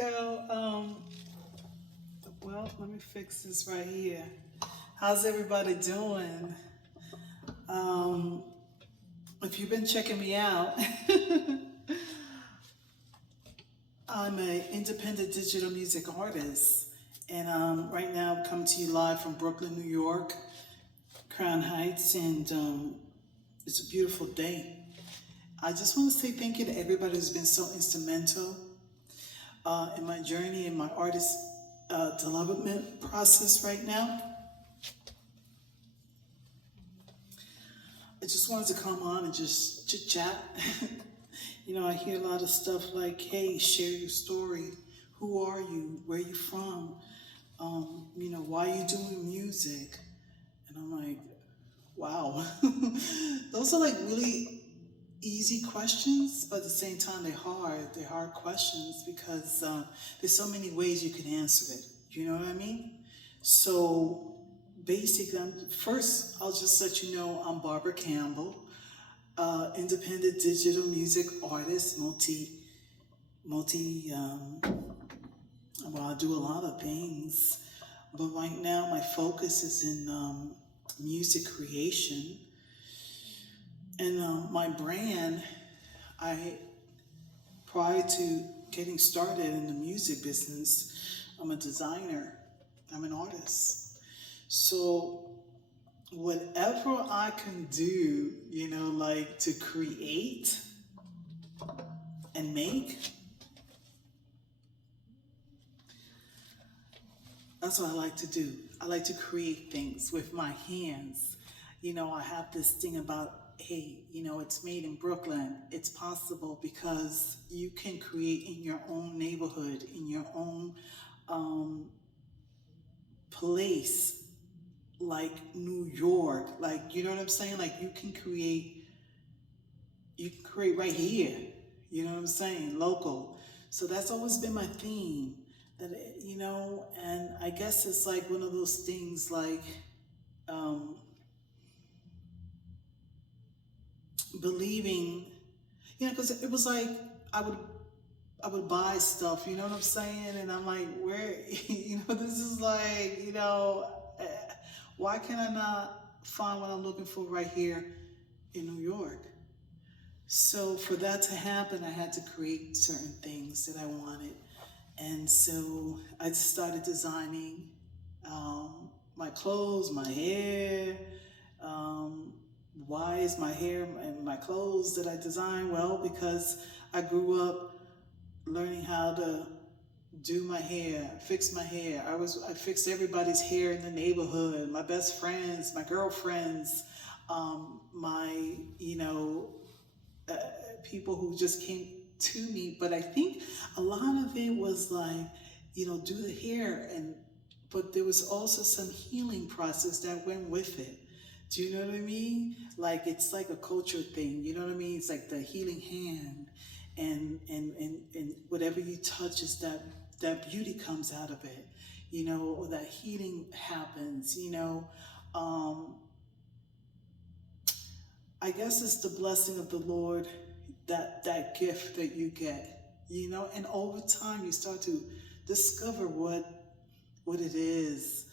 So, well, let me fix this right here. How's everybody doing? Um, if you've been checking me out, I'm an independent digital music artist, and right now I'm coming to you live from Brooklyn, New York, Crown Heights, and it's a beautiful day. I just want to say thank you to everybody who's been so instrumental in my journey, in my artist development process right now. I just wanted to come on and just chit chat. I hear a lot of stuff like, hey, share your story. Who are you? Where are you from? Why are you doing music? And I'm like, wow. Those are like really easy questions, but at the same time, they're hard. They're hard questions because there's so many ways you can answer it. You know what I mean? So basically, first, I'll just let you know I'm Barbara Campbell, independent digital music artist, well, I do a lot of things, but right now my focus is in music creation. And my brand, prior to getting started in the music business, I'm a designer, I'm an artist. So whatever I can do, like to create and make, that's what I like to do. I like to create things with my hands. I have this thing about, hey, it's made in Brooklyn. It's possible because you can create in your own neighborhood, in your own place, like New York, like, you know what I'm saying? Like you can create right here, you know what I'm saying? Local. So that's always been my theme. And I guess it's like one of those things like believing, because it was like I would I would buy stuff, you know what I'm saying? And I'm like, where, this is like, eh, why can I not find what I'm looking for right here in New York? So for that to happen, I had to create certain things that I wanted. And so I started designing my clothes, my hair. Why is my hair and my clothes that I design? Well, because I grew up learning how to do my hair, fix my hair. I fixed everybody's hair in the neighborhood, my best friends, my girlfriends, my, uh, people who just came to me. But I think a lot of it was like, do the hair, but there was also some healing process that went with it. Do you know what I mean? Like it's like a culture thing, you know what I mean? It's like the healing hand, and whatever you touch is that beauty comes out of it, or that healing happens, I guess it's the blessing of the Lord, that gift that you get, and over time you start to discover what it is,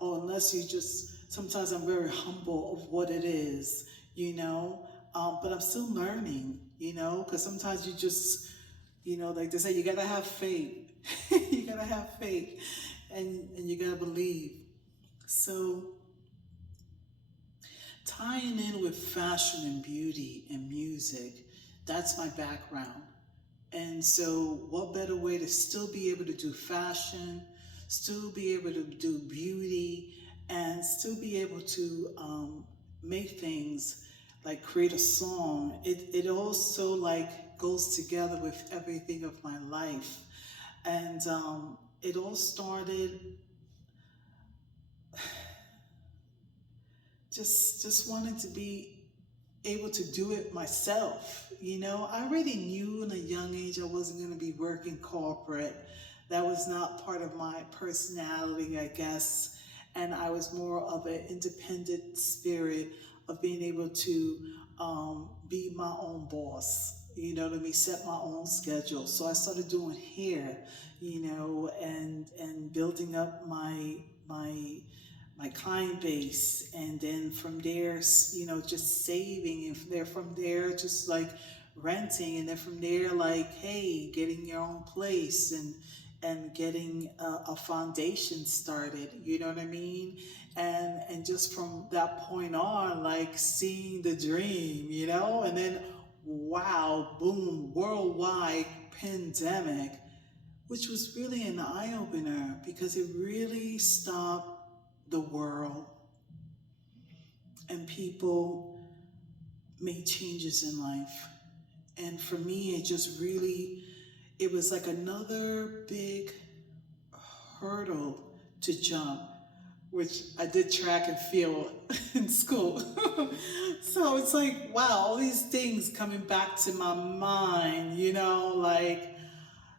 or unless you just, sometimes I'm very humble of what it is, but I'm still learning, because sometimes you just, like they say, you gotta have faith. You gotta have faith, and you gotta believe. So tying in with fashion and beauty and music, that's my background. And so what better way to still be able to do fashion, still be able to do beauty, and still be able to make things like create a song. It also like goes together with everything of my life. And it all started just wanting to be able to do it myself. I already knew in a young age I wasn't going to be working corporate. That was not part of my personality, I guess. And I was more of an independent spirit of being able to be my own boss. let me set my own schedule. So I started doing hair, and building up my client base, and then from there, just saving, and from there, just like renting, and then from there, like, hey, getting your own place, and getting a foundation started. You know what I mean? And just from that point on, like seeing the dream, and then wow, boom, worldwide pandemic, which was really an eye opener because it really stopped the world, and people made changes in life. And for me, it was like another big hurdle to jump, which I did track and field in school. So it's like, wow, all these things coming back to my mind, like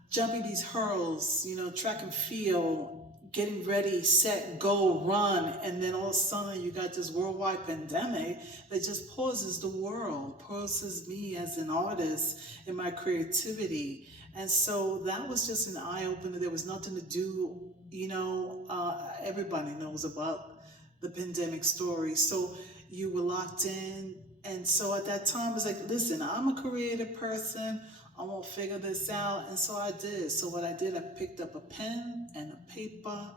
jumping these hurdles, track and field, getting ready, set, go, run, and then all of a sudden you got this worldwide pandemic that just pauses the world, pauses me as an artist in my creativity. And so that was just an eye opener. There was nothing to do, everybody knows about the pandemic story. So you were locked in. And so at that time, it's like, listen, I'm a creative person. I'm gonna figure this out. And so I did. So what I did, I picked up a pen and a paper,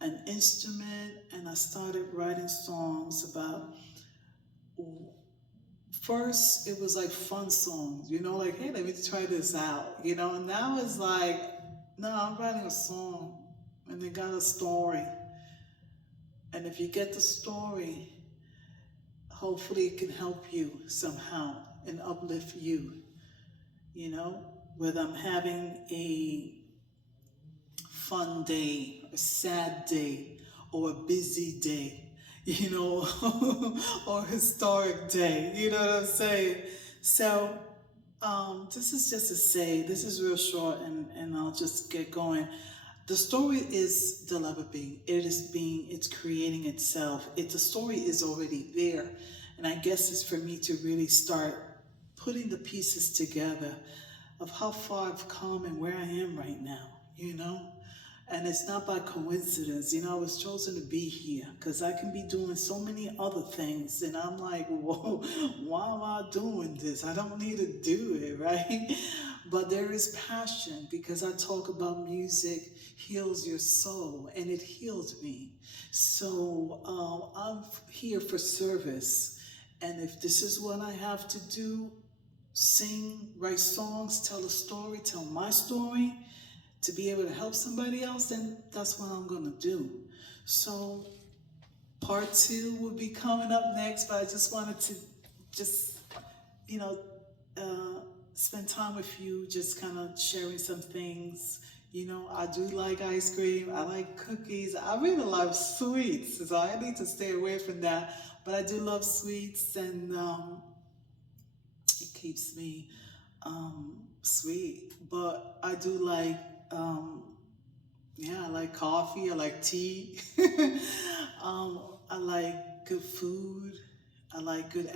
an instrument, and I started writing songs about, first it was like fun songs, like, hey, let me try this out, and now it's like, no, I'm writing a song and it got a story. And if you get the story, hopefully it can help you somehow and uplift you. Whether I'm having a fun day, a sad day, or a busy day, or a historic day, you know what I'm saying? So, this is just to say, this is real short, and I'll just get going. The story is developing. It's creating itself. The story is already there. And I guess it's for me to really start putting the pieces together of how far I've come and where I am right now, And it's not by coincidence, I was chosen to be here because I can be doing so many other things. And I'm like, whoa, why am I doing this? I don't need to do it, right? But there is passion because I talk about music heals your soul, and it healed me. So I'm here for service. And if this is what I have to do, sing, write songs, tell a story, tell my story, to be able to help somebody else, then that's what I'm going to do. So part 2 will be coming up next, but I just wanted to spend time with you, just kind of sharing some things. I do like ice cream. I like cookies. I really love sweets, so I need to stay away from that. But I do love sweets, and it keeps me sweet. But I do like, I like coffee. I like tea. I like good food. I like good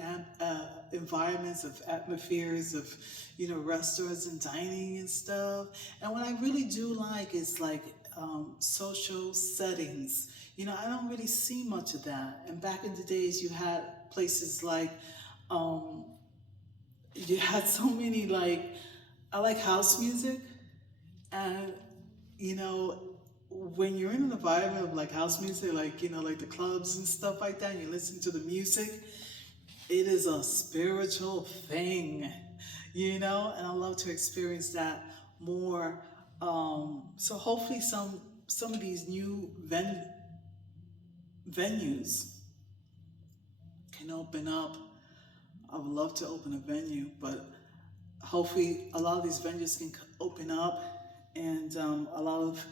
environments, of atmospheres of, restaurants and dining and stuff. And what I really do like is like social settings. I don't really see much of that. And back in the days, you had places like, you had so many, like, I like house music. And, when you're in an environment of like house music, like, like the clubs and stuff like that, and you listen to the music, it is a spiritual thing, and I love to experience that more. So hopefully some of these new venues can open up. I would love to open a venue, but hopefully a lot of these venues can open up, and a lot of,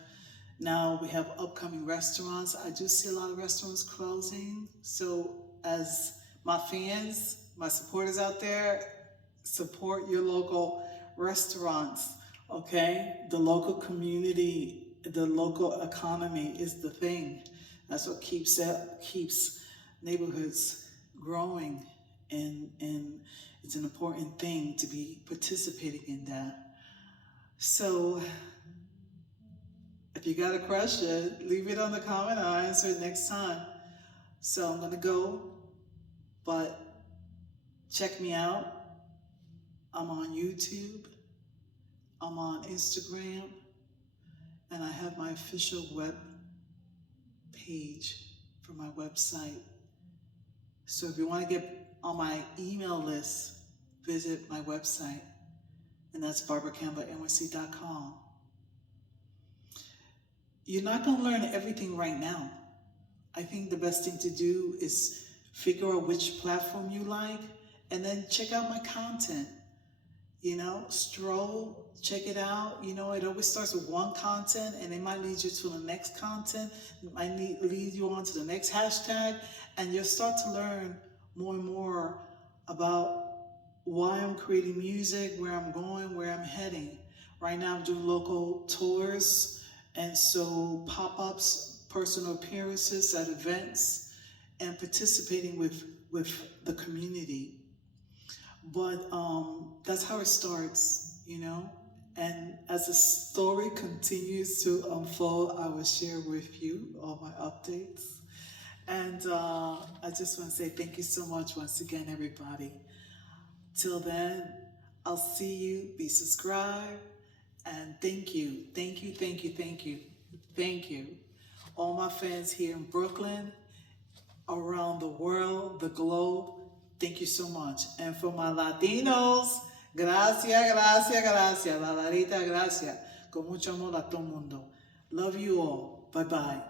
now we have upcoming restaurants. I do see a lot of restaurants closing. So as my fans, my supporters out there, support your local restaurants, okay? The local community, the local economy is the thing. That's what keeps neighborhoods growing and it's an important thing to be participating in that. So if you got a question, leave it on the comment. I'll answer it next time. So I'm gonna go, but check me out. I'm on YouTube, I'm on Instagram, and I have my official web page for my website. So if you want to get on my email list, visit my website, and that's BarbaraCampbellNYC.com. You're not going to learn everything right now. I think the best thing to do is figure out which platform you like, and then check out my content. Stroll, check it out. It always starts with one content, and it might lead you to the next content. It might lead you on to the next hashtag, and you'll start to learn more and more about why I'm creating music, where I'm going, where I'm heading. Right now I'm doing local tours, and so pop-ups, personal appearances at events, and participating with the community. But that's how it starts, And as the story continues to unfold, I will share with you all my updates. And I just want to say thank you so much once again, everybody. Till then, I'll see you. Be subscribed. And thank you. Thank you, thank you, thank you. Thank you. All my fans here in Brooklyn, around the world, the globe, thank you so much. And for my Latinos, gracias, gracias, gracias. La Larita, gracias. Con mucho amor a todo mundo. Love you all. Bye-bye.